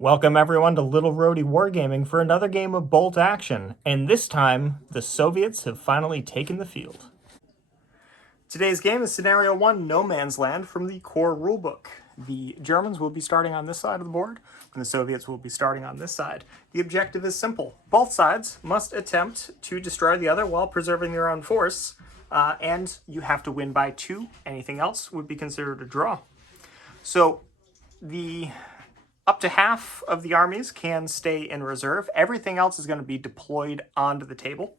Welcome everyone to Little Roadie Wargaming for another game of bolt action, and this time, the Soviets have finally taken the field. Today's game is Scenario 1, No Man's Land from the core rulebook. The Germans will be starting on this side of the board, and the Soviets will be starting on this side. The objective is simple. Both sides must attempt to destroy the other while preserving their own force, and you have to win by 2. Anything else would be considered a draw. So, up to half of the armies can stay in reserve. Everything else is going to be deployed onto the table.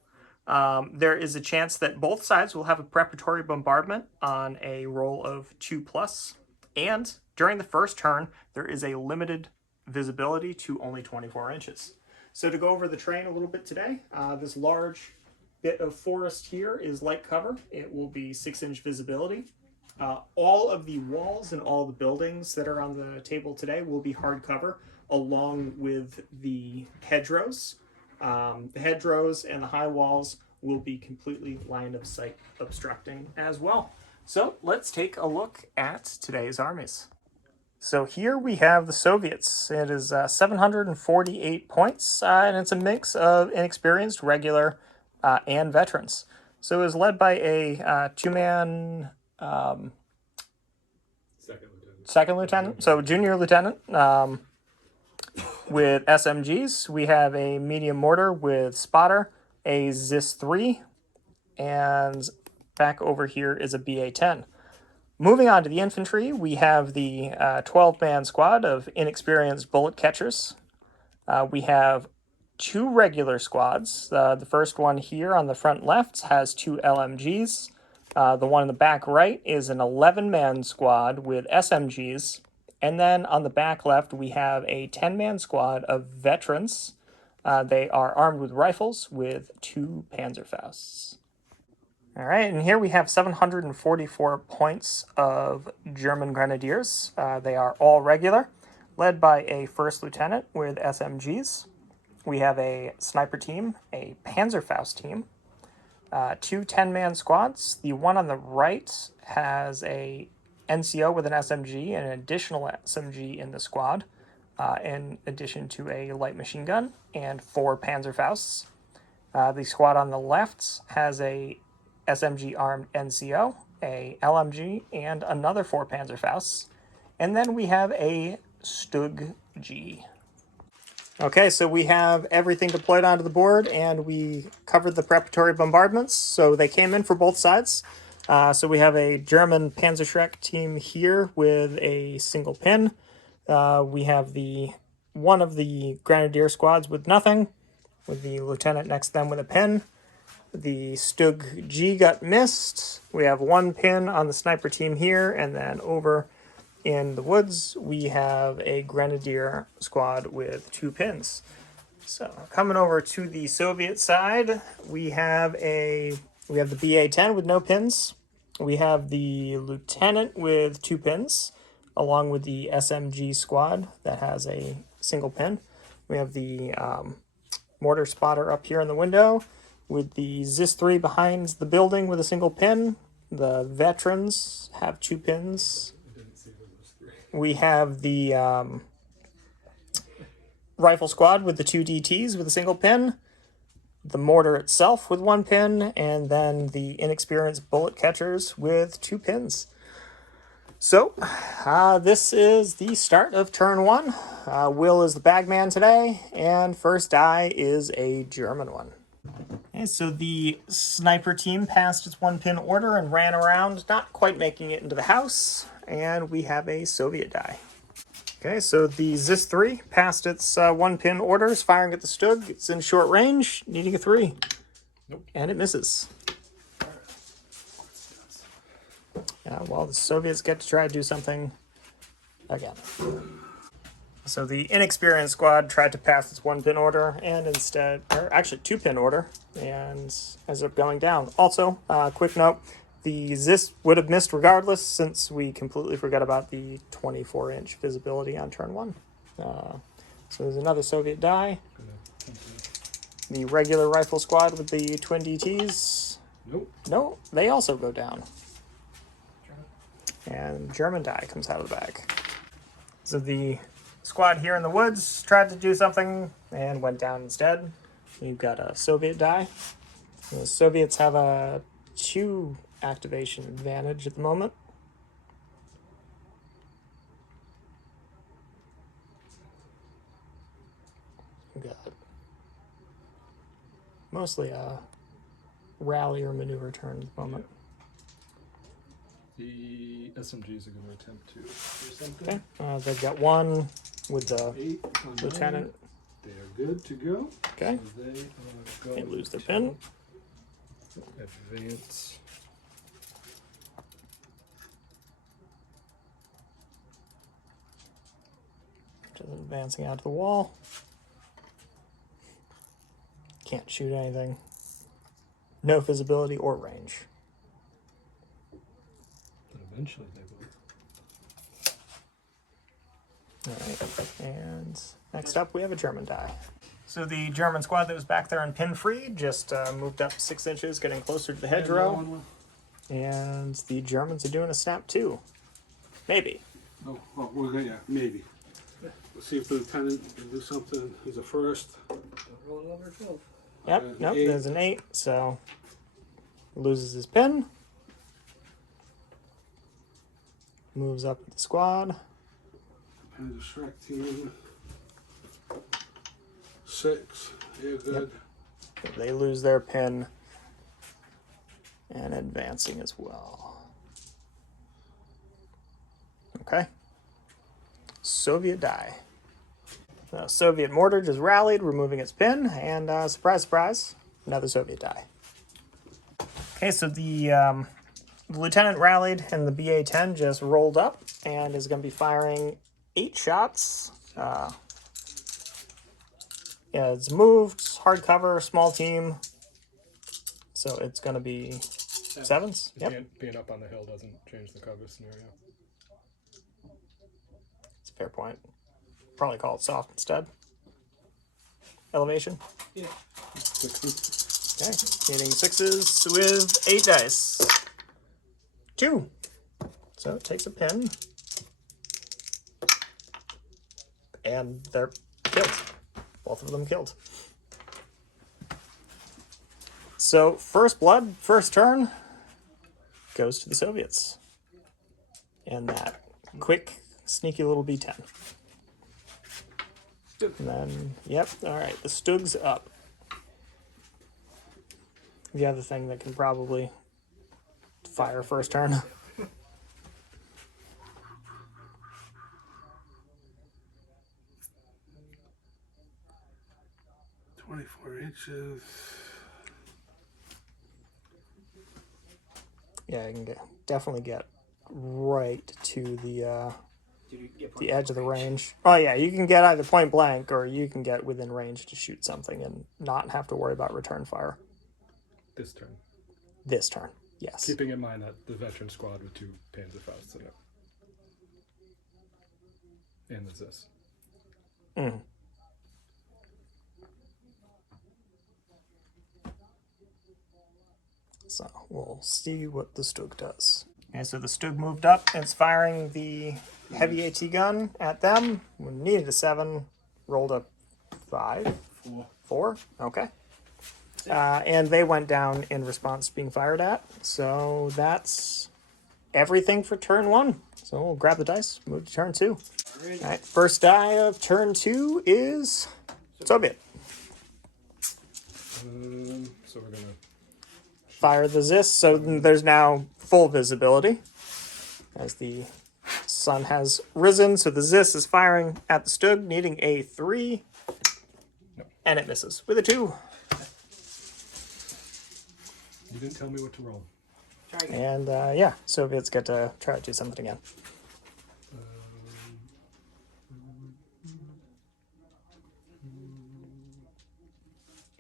There is a chance that both sides will have a preparatory bombardment on a roll of 2+. And during the first turn, there is a limited visibility to only 24 inches. So to go over the terrain a little bit today, this large bit of forest here is light cover. It will be 6-inch visibility. All of the walls and all the buildings that are on the table today will be hardcover, along with the hedgerows. The hedgerows and the high walls will be completely line of sight obstructing as well. So let's take a look at today's armies. So here we have the Soviets. It is 748 points, and it's a mix of inexperienced, regular, and veterans. So it was led by a two-man second lieutenant, so junior lieutenant with SMGs. We have a medium mortar with spotter, a ZIS-3, and back over here is a BA-10. Moving on to the infantry, we have the 12-man squad of inexperienced bullet catchers. We have 2 regular squads. The first one here on the front left has 2 LMGs. The one in the back right is an 11-man squad with SMGs. And then on the back left, we have a 10-man squad of veterans. They are armed with rifles with 2 Panzerfausts. All right, and here we have 744 points of German grenadiers. They are all regular, led by a first lieutenant with SMGs. We have a sniper team, a Panzerfaust team, 2 10-man squads. The one on the right has a NCO with an SMG and an additional SMG in the squad, in addition to a light machine gun and 4 Panzerfausts. The squad on the left has a SMG-armed NCO, a LMG, and another 4 Panzerfausts. And then we have a Stug G. Okay, so we have everything deployed onto the board, and we covered the preparatory bombardments, so they came in for both sides. So we have a German Panzerschreck team here with a single pin. We have one of the grenadier squads with nothing, with the lieutenant next to them with a pin. The Stug G got missed. We have 1 pin on the sniper team here, and then over in the woods, we have a grenadier squad with 2 pins. So coming over to the Soviet side, we have the BA-10 with no pins. We have the lieutenant with 2 pins, along with the SMG squad that has a single pin. We have the mortar spotter up here in the window, with the ZIS-3 behind the building with a single pin. The veterans have 2 pins. We have the rifle squad with the 2 DTs with a single pin, the mortar itself with 1 pin, and then the inexperienced bullet catchers with 2 pins. So, this is the start of turn 1. Will is the bagman today, and first die is a German one. Okay, so the sniper team passed its 1-pin order and ran around, not quite making it into the house, and we have a Soviet die. Okay, so the ZIS-3 passed its 1-pin orders, firing at the Stug. It's in short range, needing a 3. Nope. And it misses. Well, the Soviets get to try to do something again. So the inexperienced squad tried to pass its 1-pin order, and instead, or actually 2-pin order, and ends up going down. Also, quick note, the ZIS would have missed regardless, since we completely forgot about the 24-inch visibility on turn 1. So there's another Soviet die. The regular rifle squad with the twin DTs. Nope. No, they also go down. And German die comes out of the bag. So the squad here in the woods tried to do something and went down instead. We've got a Soviet die. The Soviets have a 2 activation advantage at the moment. We've got mostly a rally or maneuver turn at the moment. The SMGs are going to attempt to do something. Okay, they've got 1 with the 8 on lieutenant. They are good to go. Okay. So They lose their pin. Advance. Just advancing out to the wall. Can't shoot anything. No visibility or range. But eventually they will. Alright, and next up we have a German die. So the German squad that was back there and pin free just moved up 6 inches, getting closer to the hedgerow. And the Germans are doing a snap too. Maybe. Oh, we're gonna, yeah, maybe. Let's see if the lieutenant can do something. He's a first. Rolling over 12. Yep, nope, 8. there's an 8, so loses his pin. Moves up with the squad. And the Shrek team. 6. You're good. They lose their pin and advancing as well. Okay. Soviet die. The Soviet mortar just rallied, removing its pin, and surprise, surprise, another Soviet die. Okay, so the lieutenant rallied, and the BA-10 just rolled up and is going to be firing 8 shots. Yeah, it's moved, hard cover, small team. So it's going to be 7s. Yep. Being up on the hill doesn't change the cover scenario. It's a fair point. Probably call it soft instead. Elevation. Yeah. 6. Okay. Hitting 6s with 8 dice. 2. So it takes a pin. And they're killed. Both of them killed. So first blood, first turn, goes to the Soviets. And that quick, sneaky little B-10. And then, yep, alright, the Stug's up. The other thing that can probably fire first turn. 24 inches. Yeah, I can definitely get right to the edge of the range. Oh yeah, you can get either point blank or you can get within range to shoot something and not have to worry about return fire. This turn. This turn, yes. Keeping in mind that the veteran squad with 2 Panzerfausts in it. And there's this. Mm. So we'll see what the Stug does. Okay, so the Stug moved up. It's firing the heavy AT gun at them. We needed a 7, rolled a 5. 4? Okay. And they went down in response to being fired at. So that's everything for turn 1. So we'll grab the dice, move to turn 2. All right, first die of turn 2 is Soviet. So we're gonna Fire the Zis, so there's now full visibility as the sun has risen. So the Zis is firing at the Stug, needing a 3, and it misses with a 2. You didn't tell me what to roll. And yeah, Soviets get to try to do something again.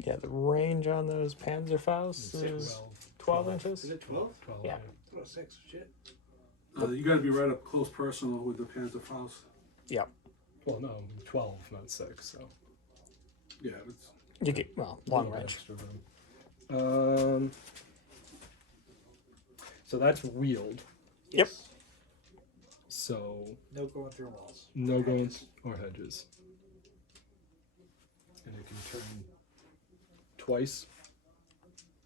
Yeah, the range on those Panzerfausts is 12 inches. Is it 12? 12. Yeah. Oh, 6, shit. You gotta be right up close personal with the Panzerfaust. Yep. Well, no, 12, not 6. So Yeah, it's You get, well, long little range. extra room. So that's wheeled. Yep. So No going through walls. no going Hedges. or hedges. And it can turn twice.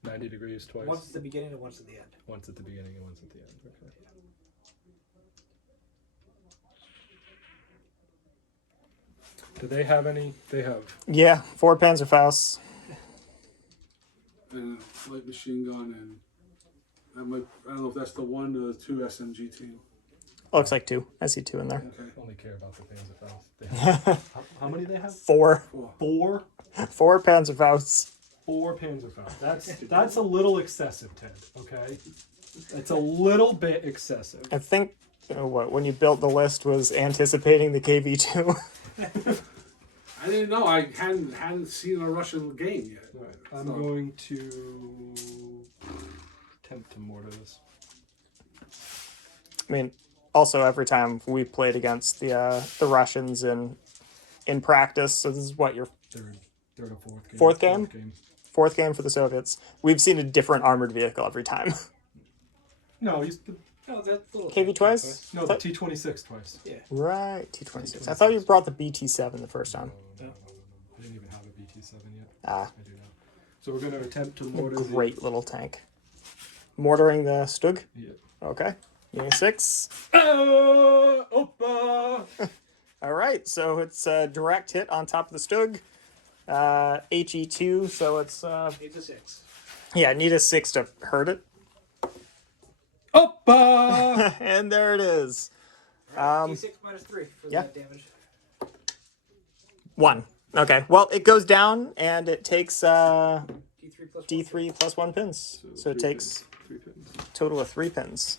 90 degrees twice. Once at the beginning and once at the end. Once at the beginning and once at the end. Okay. Do they have any? They have. Yeah, 4 Panzerfaust. And a light machine gun, and I don't know if that's the 1 or the 2 SMG team. Looks like 2. I see 2 in there. Okay. Only care about the Panzerfaust. They have, how many do they have? 4. 4. 4 Panzerfausts. 4 Panzerfaust. That's a little excessive, Ted. Okay. That's a little bit excessive. I think when you built the list was anticipating the KV2. I didn't know. I hadn't seen a Russian game yet. Right. I'm going to attempt to mortar this. I mean, also every time we played against the Russians in practice, so this is what your Third or fourth game. Fourth game? Fourth game for the Soviets. We've seen a different armored vehicle every time. No, he's the No, that's little. KV twice? no the T-26 twice. Yeah. Right, T-26. I thought you brought the BT-7 the first time. No. I didn't even have a BT-7 yet. Ah, I do now. So we're going to attempt to mortar the... great little tank. Mortaring the Stug? Yeah. Okay. Unit 6. Opa! All right, so it's a direct hit on top of the Stug. HE2, so it's... It's a 6. yeah, need a 6 to hurt it. Opa! And there it is. D6 minus 3 for yeah. that damage. 1. Okay, well, it goes down, and it takes D3 plus 1. D3 plus 1 pins. So it 3 takes pins. 3 pins. a total of 3 pins.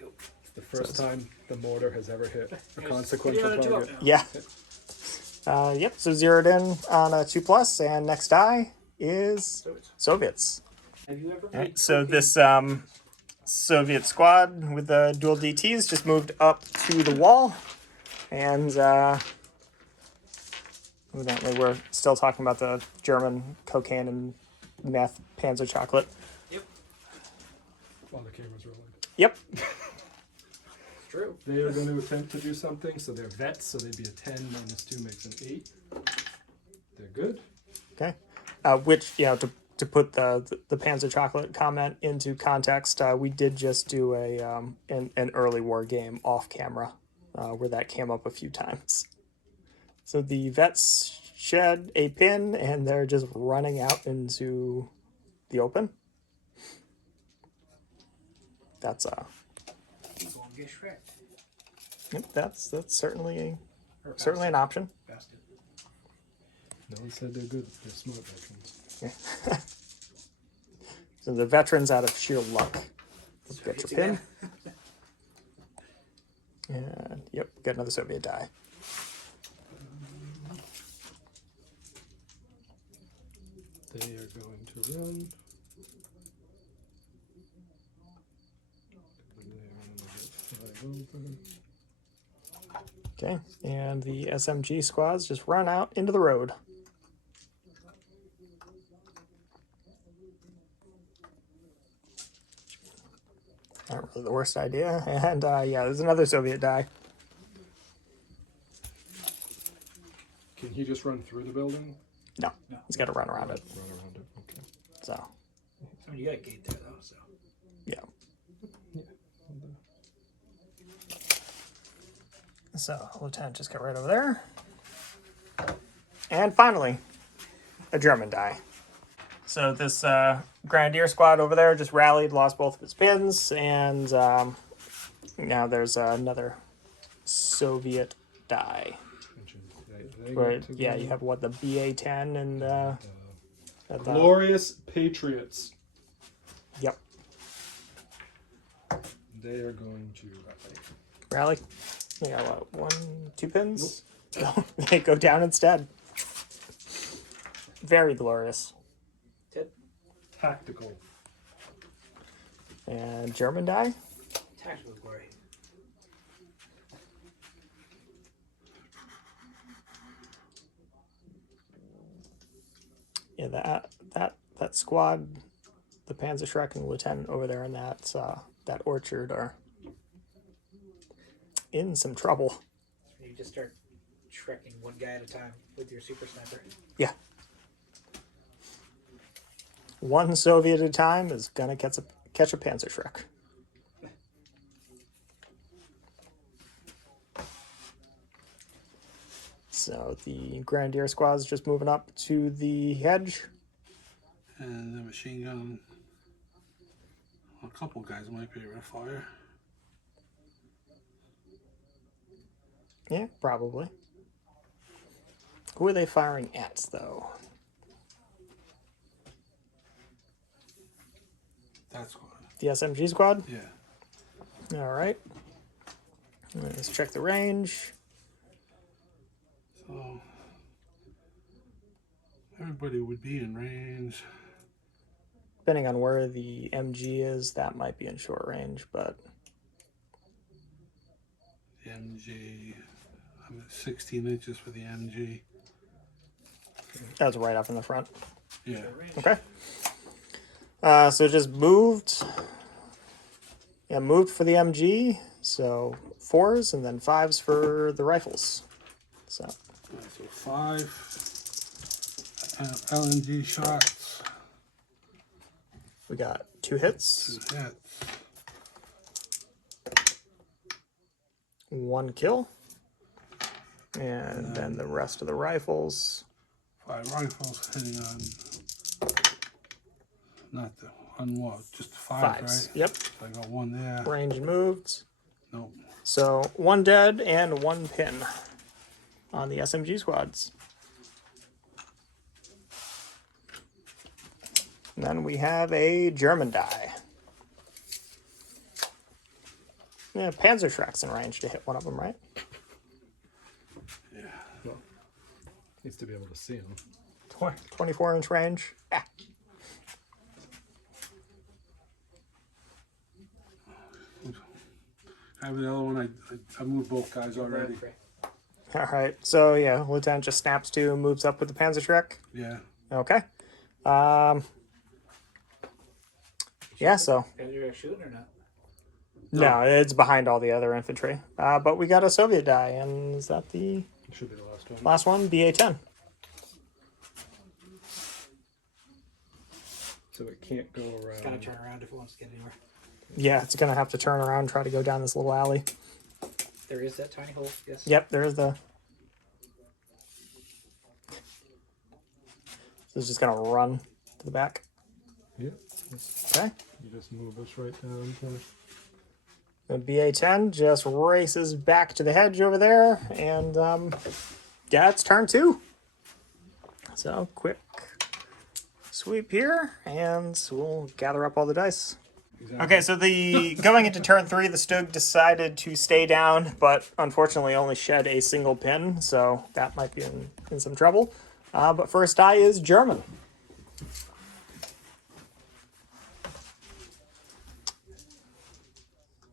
It's the first time the mortar has ever hit a Yeah, consequential two up target. now. Yeah. Yep, so zeroed in on a 2+, and next die is Soviets. Have you ever All right, made so cookies? this Soviet squad with the dual DTs just moved up to the wall, and evidently we're still talking about the German cocaine and meth Panzer chocolate. Yep. While the camera's rolling. Yep. True. They are going to attempt to do something, so they're vets, so they'd be a 10 minus 2 makes an 8. They're good. Okay. Which, to put the Panzer chocolate comment into context, we did just do an early war game off camera where that came up a few times. So the vets shed a pin and they're just running out into the open. That's yep, that's certainly an option. Bastard. No one said they're good. They're smart veterans. So the veterans, out of sheer luck, get your pin. And yep, get another Soviet die. They are going to run. And they are going to get 5 open. Okay, and the SMG squads just run out into the road. Not really the worst idea. And yeah, there's another Soviet die. Can he just run through the building? No, he's got to run around it. Run around it. Okay. So, I mean, you got a gate there, though, so. yeah. So, Lieutenant just got right over there. And finally, a German die. So this Grenadier squad over there just rallied, lost both of its pins, and now there's another Soviet die. Right? Yeah, you have what, the BA-10 and at the- Glorious Patriots. Yep. They are going to Rally. You got what, 2 pins? Nope. They go down instead. Very glorious. Ted? tactical. And German die. Tactical glory. Yeah, that squad, the Panzer Schreck and the Lieutenant over there in that orchard are in some trouble. You just start shrekking one guy at a time with your super sniper. Yeah. One Soviet at a time is gonna catch a Panzer Shrek. So the Grenadier squad is just moving up to the hedge. And the machine gun. A couple guys might be able to fire. Yeah, probably. Who are they firing at, though? That squad. The SMG squad? Yeah. All right. Let's check the range. So everybody would be in range. Depending on where the MG is, that might be in short range, but The MG. I'm at 16 inches for the MG. that's right up in the front. Yeah. Okay. So it just moved. Yeah, moved for the MG. So 4s and then 5s for the rifles. So Alright, so 5 LNG shots. we got 2 hits, 2 hits. 1 kill, and then the rest of the rifles. 5 rifles hitting on. Not the on what? Just 5, 5s. right? Yep. So I got 1 there. Range and moved. Nope. So 1 dead and 1 pin on the SMG squads. And then we have a German die. Yeah, Panzer Shrek's in range to hit one of them, right? Yeah. Well, needs to be able to see him. 24-inch range. Yeah. I have the other one. I moved both guys already. All right. So yeah, Lieutenant just snaps to and moves up with the Panzer Shrek. Yeah. Okay. Yeah. So Are you shooting or not? no, it's behind all the other infantry. But we got a Soviet die, and is that the It should be the last one. last one? BA-10. So it can't go It's gotta around. turn around if it wants to get anywhere. Yeah, it's gonna have to turn around and try to go down this little alley. There is that tiny hole, yes. Yep, there's the. So it's just gonna run to the back. Yeah. Okay. You just move this right down. The BA-10 just races back to the hedge over there, and yeah, it's turn 2. So quick sweep here, and we'll gather up all the dice. Exactly. Okay, so the going into turn 3, the Stug decided to stay down, but unfortunately only shed a single pin, so that might be in some trouble. But first die is German.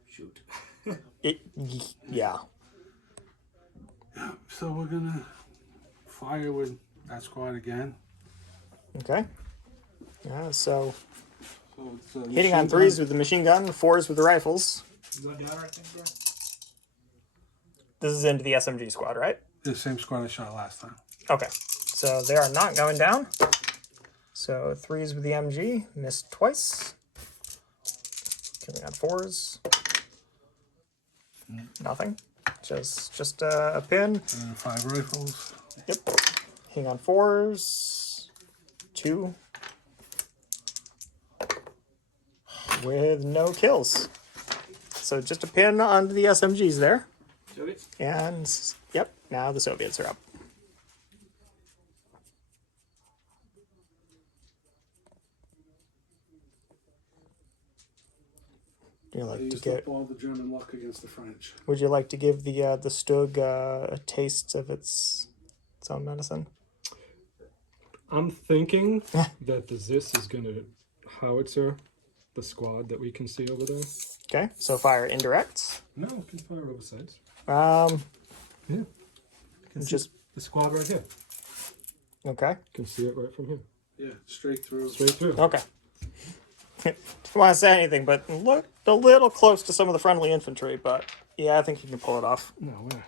Shoot. Yeah. So we're gonna fire with that squad again. Okay. Yeah, so So it's hitting on 3s with the machine gun, 4s with the rifles. You want to do that right thing, bro? This is into the SMG squad, right? The same squad I shot last time. Okay. So they are not going down. So 3s with the MG, missed twice. Killing on 4s. Nothing. Just a pin. And then 5 rifles. Yep. Hitting on 4s. 2. With no kills. So just a pin onto the SMGs there. Soviets? And, yep, now the Soviets are up. You I like to used get? up all the German luck against the French. Would you like to give the Stug a taste of its own medicine? I'm thinking that the ZIS is going to howitzer the squad that we can see over there. Okay, so fire indirect. No, it can fire over sides. Um, Yeah. Can see just the squad right here. okay, Can see it right from here. Yeah, straight through. Straight through. okay. Don't want to say anything, but look a little close to some of the friendly infantry. But yeah, I think you can pull it off. No, we're,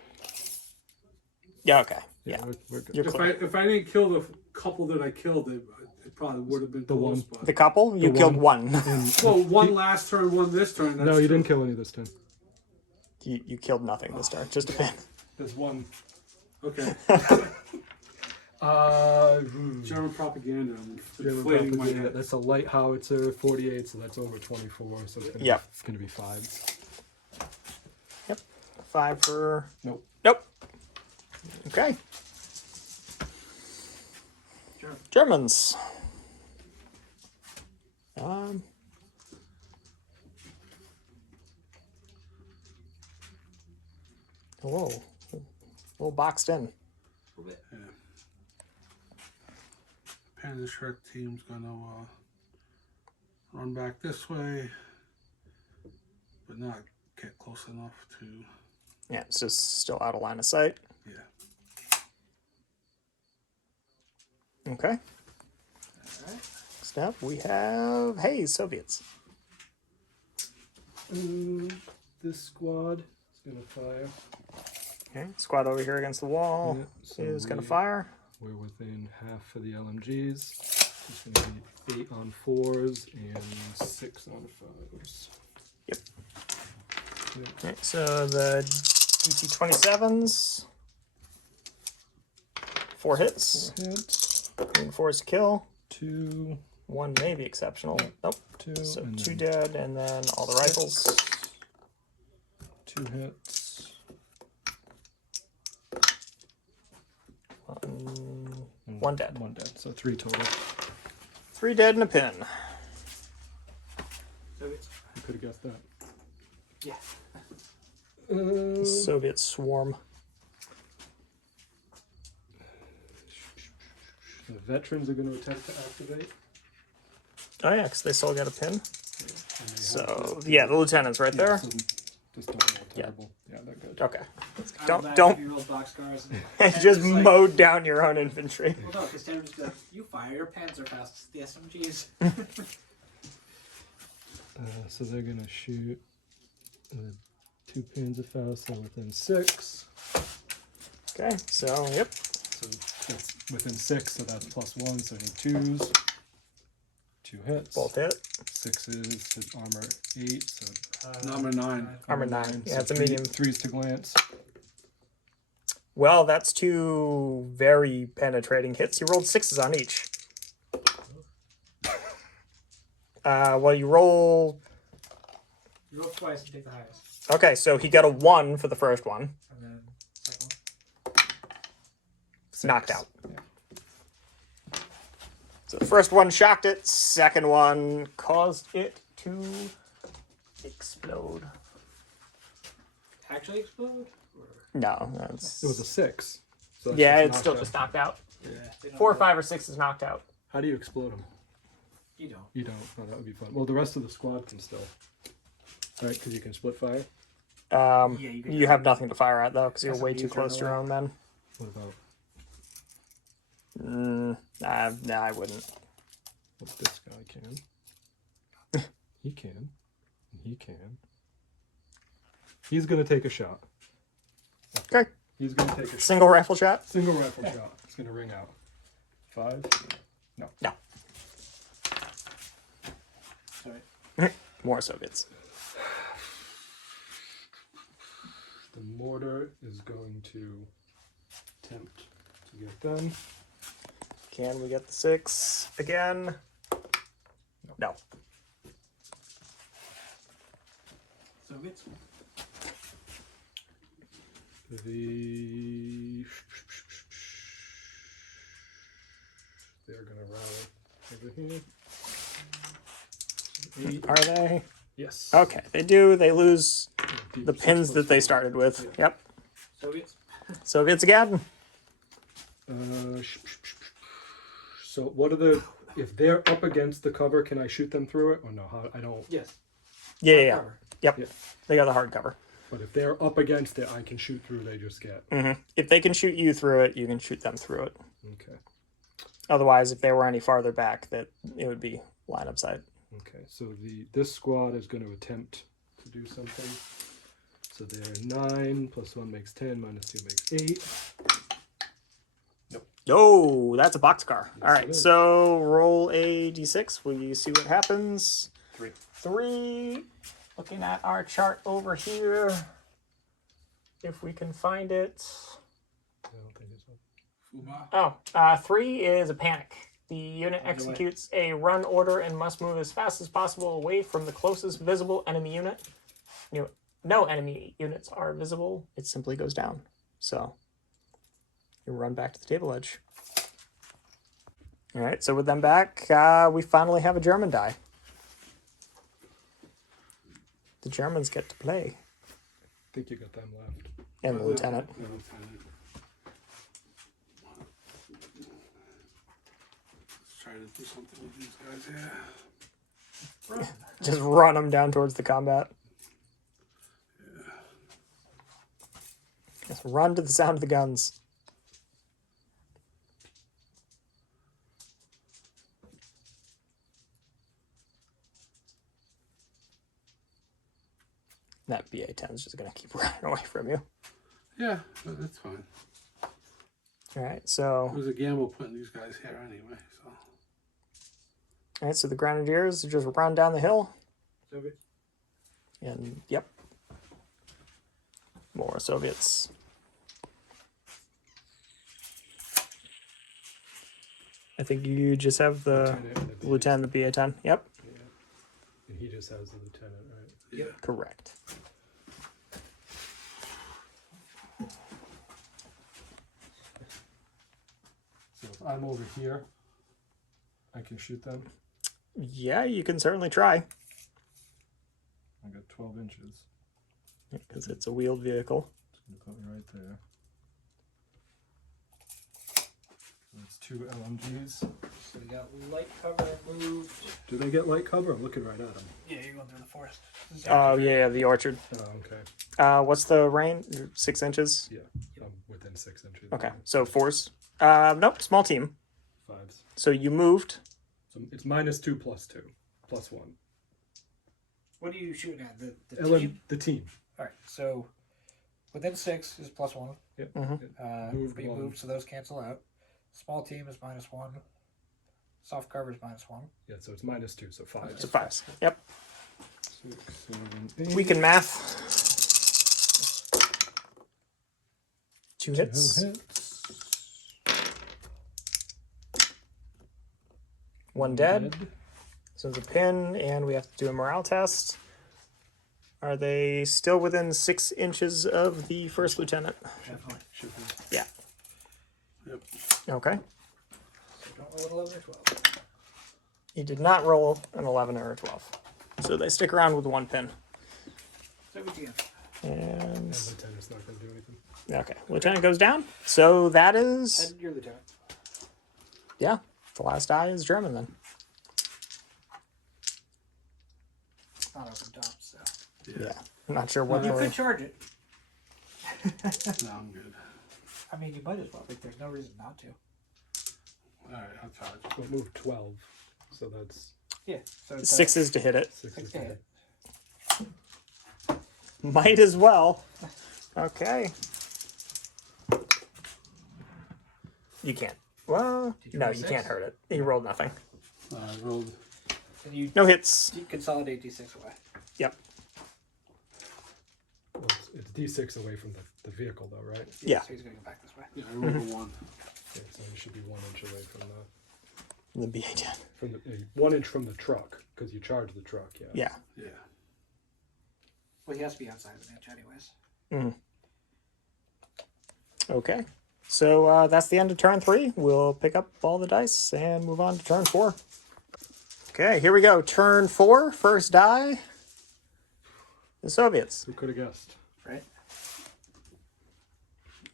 Yeah. Okay. Yeah. we're good. You're clear. If I didn't kill the couple that I killed, it probably would have been The close. one. But... The couple you The killed one. Well, one last turn, one this turn. That's No, you true. didn't kill any this time. you killed nothing this turn. Just a pin. There's one. Okay. German propaganda. I'm German inflating my propaganda. head. That's a light howitzer, 48, so that's over 24. So it's gonna Yep. it's gonna be 5. Yep. 5 for. Nope. Nope. Okay. Germans. Whoa. A little boxed in. Yeah. Panzer Shrek team's gonna run back this way, but not get close enough to. Yeah, it's just still out of line of sight. Yeah. Okay. Next up, we have, hey, Soviets. This squad is gonna fire. Okay, squad over here against the wall Yeah, so is going to we- fire. We're within half for the LMGs. It's gonna be 8 on 4s and 6 on 5s. Yep. Yep. Okay, so the DT-27s. 4 hits. Hits. Being forced to kill. 2, 1 may be exceptional. Nope. 2, So and 2 then dead, and then all the rifles. 2 hits. 1 dead. 1 dead. So 3 total. 3 dead and a pin. Soviets. You could have guessed that. Yeah. Soviet swarm. The veterans are going to attempt to activate. Oh yeah, because they still got a pin. And they So yeah, the lieutenant's right there. so just don't roll terrible. Yeah, they're good. Okay. I'm back Don't if you roll boxcars. just like, mowed down your own infantry. Well, no, because Stan would just be like, you fire your panzer fast. The SMGs. So they're going to shoot 2 pins of Faust, so within 6. Okay, so yep. So that's within 6, so that's +1, so I need 2s. 2 hits. Both hit. 6s to armor 8, so Number 9. Armor 9. Yeah, so it's a medium. 3s to glance. Well, that's 2 very penetrating hits. You rolled 6s on each. Well, you roll. You roll twice and take the highest. Okay, so he got a 1 for the first one. And then second Knocked out. Yeah. So the first one shocked it. Second one caused it to explode. one. Actually explode? Or... No, that's. It was a 6. So that's Yeah, just it's still knocked just out. knocked out. Yeah. They don't 4, know. 5, or 6 is knocked out. How do you explode them? You don't. You don't. Oh, that would be fun. Well, the rest of the squad can still. Right, because you can split fire. Yeah, you can- You have nothing to fire at though, because you're way SMGs too are close to your no own men. What about Nah, I wouldn't. what this guy can? He can. And he can. He's going to take a shot. Okay, He's going to take a shot. single rifle shot. Single rifle shot. It's going to ring out. 5. No. No, Sorry. more Soviets. The mortar is going to attempt to get them. Can we get the 6 again? No. Soviets. They're going to rally over here. 8. Are they? Yes. Okay, they do. They lose the Deep pins 6 that they plus started with. Yeah. Yep. Soviets. Soviets again. So what are the? If they're up against the cover, can I shoot them through it or no? How, I don't. Yes. Yeah. Cover. Yep. Yeah. They got the hard cover. But if they're up against it, I can shoot through. They just get. If they can shoot you through it, you can shoot them through it. Okay. Otherwise, if they were any farther back, that it would be line of sight. Okay. so this squad is going to attempt to do something. So they're 9 plus 1 makes 10 minus 2 makes 8. Oh, that's a boxcar. Yes, All right, it is. so roll a d6. Will you see what happens? 3. 3. Looking at our chart over here. If we can find it. I don't think it's one. Fuba. Oh, 3 is a panic. The unit executes a run order and must move as fast as possible away from the closest visible enemy unit. No enemy units are visible. It simply goes down. So you run back to the table edge. All right, so with them back, we finally have a German die. The Germans get to play. I think you got them left. And the lieutenant. The lieutenant. Let's try to do something with these guys here. Just run them down towards the combat. Just run to the sound of the guns. That BA-10 is just going to keep running away from you. Yeah, but that's fine. All right, so It was a gamble putting these guys here anyway, so. all right, so the Grenadiers just run down the hill, Soviet. and yep, more Soviets. I think you just have the Lieutenant and the Lieutenant, the BA-10. Yep, Yeah. And he just has the lieutenant, right? Yeah. correct. So if I'm over here, I can shoot them. Yeah, you can certainly try, I got 12 inches. because it's a wheeled vehicle. It's going to put me right there. That's 2 LMGs. So we got light cover moved. Do they get light cover? I'm looking right at them. Yeah, you're going through the forest. Oh, yeah, the orchard. Oh, okay. What's the range? 6 inches? Yeah, I'm within 6 inches. Okay, so 4s. Nope, small team. 5s. So you moved. So it's -2 plus 2 plus 1. What are you shooting at? The team? The team. All right, so within 6 is +1. Yep. Moved, Moved one. moved, so those cancel out. Small team is -1. Soft cover is -1. Yeah, so it's -2, so 5. So 5s. Yep. 6, 7, 8. We can math. 2 2 hits. hits. 1 dead. So it's a pin, and we have to do a morale test. Are they still within 6 inches of the first lieutenant? Definitely. Should be. Yeah. Yep. Okay. So don't roll an 11 or 12. He did not roll an 11 or a 12. So they stick around with 1 pin. So we can. And And lieutenant's not going to do anything. okay, lieutenant goes down. So that is, And you're lieutenant. yeah, the last die is German then. It's not open top, so. Yeah, I'm not sure what You the could charge it. No, I'm good. I mean, you might as well. Like, there's no reason not to. Alright, I'll charge. We'll move 12. So that's Yeah. So it's 6s to hit it. 6 6 is to dead. hit. Might as well. Okay. You can't. Well, Did you no, roll you 6? can't hurt it. You rolled nothing. I rolled. And you No hits. consolidate D6 away. Yep. Well, it's D6 away from the vehicle, though, right? Yeah. So he's going to go back this way. Yeah, I rolled a 1. Yeah, so you should be 1 inch away from The BA-10. the 1 inch from the truck, because you charge the truck. Yeah. Yeah. Yeah. Well, he has to be outside of the match anyways. Okay. So that's the end of turn 3. We'll pick up all the dice and move on to turn 4. Okay, here we go. Turn 4, first die. The Soviets. Who could have guessed? Right?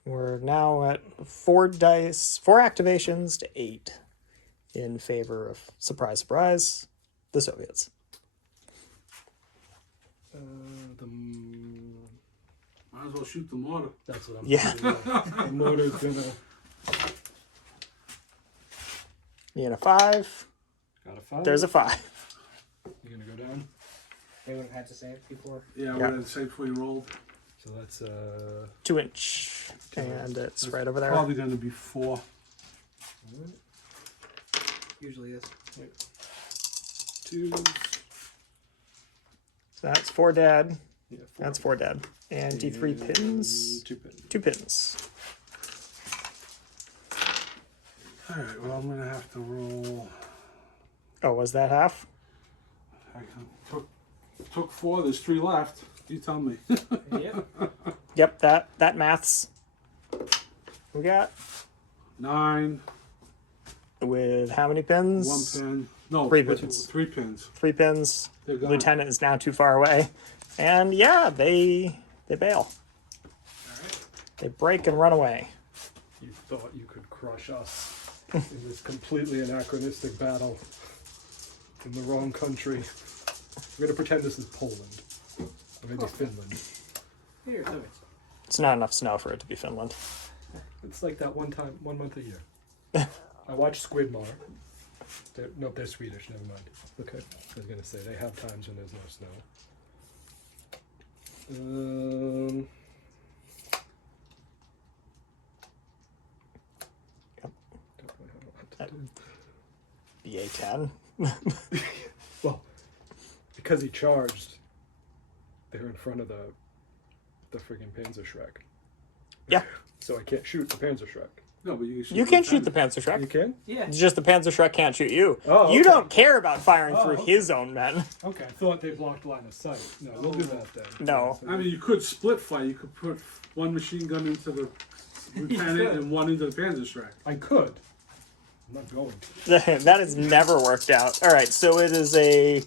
We're now at 4 dice, 4 activations to 8 in favor of, surprise, surprise, the Soviets. Might as well shoot the mortar. That's what I'm Yeah. thinking. The motor's gonna. You get a 5. Got a 5. There's a 5. You're gonna go down. They would have had to say it before. Yeah, Yeah. we're the same before you rolled. So that's 2 inch. And it's right over there. Probably going to be 4. Usually is. 2. So that's 4 dead. Yeah, 4. That's 4 dead. And D3 pins. 2 pins. 2 pins. Alright, well, I'm going to have to roll. Oh, was that half? I took 4, there's 3 left. You tell me. Yep. Yep, that maths. We got 9, with how many pins? 1 pin. No, 3 pins. 3 pins. 3 pins. They're gone. Lieutenant is now too far away. And yeah, they bail. They break and run away. You thought you could crush us in this completely anachronistic battle in the wrong country. We're gonna pretend this is Poland. Or maybe Finland. Here, so It's not enough snow for it to be Finland. It's like that 1 month a year. I watch Squidmar. Nope, they're Swedish, never mind. Okay. I was gonna say, they have times when there's no snow. Don't know what to do. BA10. Well, because he charged, they're in front of the friggin' Panzerschreck. Yeah. So I can't shoot the Panzerschreck. No, but you can shoot You can shoot the You Panzerschreck. can? yeah. It's just the Panzerschreck can't shoot you. Oh, You okay. don't care about firing Oh, through okay. his own men. Okay, I thought they blocked line of sight. No, we'll do that then. No. I mean, you could split fire. You could put 1 machine gun into the lieutenant could. and 1 into the Panzerschreck. I could. I'm not going to. That has never worked out. All right, so it is a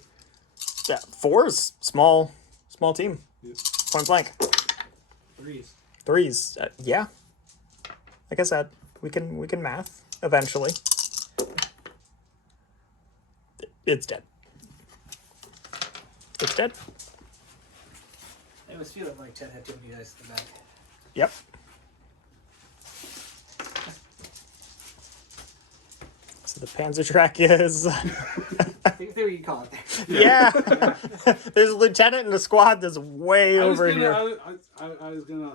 4's small team. Yeah. Point blank. 3s. 3's, yeah. Like I said, we can math eventually. It's dead. It's dead. I was feeling like Ted had too many dice in the back. Yep. So the Panzerschreck is I think there you call it there. yeah. There's a lieutenant in the squad that's way I was over gonna, here. I was gonna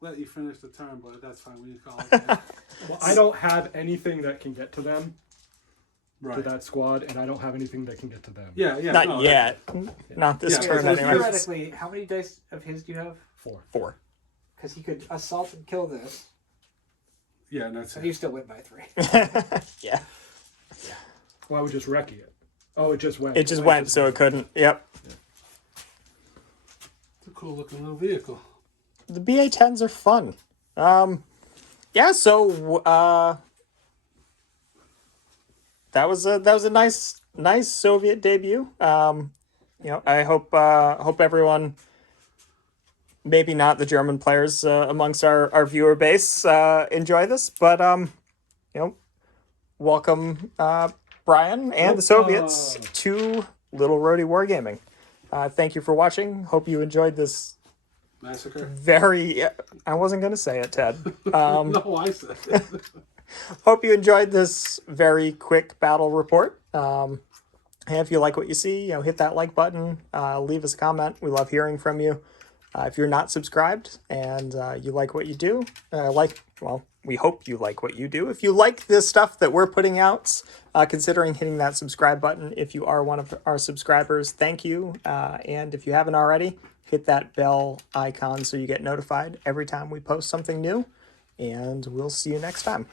let you finish the turn, but that's fine. We can call it. Well, I don't have anything that can get to them, to Right. that squad, and I don't have anything that can get to them. Yeah, yeah. Not no, yet. Not this Yeah, turn so anyway. Theoretically, how many dice of his do you have? 4. 4. Because he could assault and kill this, Yeah, and that's and it. you still win by 3. Yeah. Well, I would just wreck it. Oh, it just went. It just went, so it couldn't. Yep. It's a cool looking little vehicle. The BA-10s are fun. Yeah, so that was a nice Soviet debut. I hope everyone, maybe not the German players amongst our viewer base, enjoy this, but welcome Brian and the Soviets to Little Roadie Wargaming. Thank you for watching. Hope you enjoyed this Massacre. I wasn't going to say it, Ted. No, I said it. Hope you enjoyed this very quick battle report. And if you like what you see, hit that like button, leave us a comment. We love hearing from you. If you're not subscribed and you like what you do, we hope you like what you do. If you like this stuff that we're putting out, considering hitting that subscribe button. If you are one of our subscribers, thank you. And if you haven't already, hit that bell icon so you get notified every time we post something new. And we'll see you next time.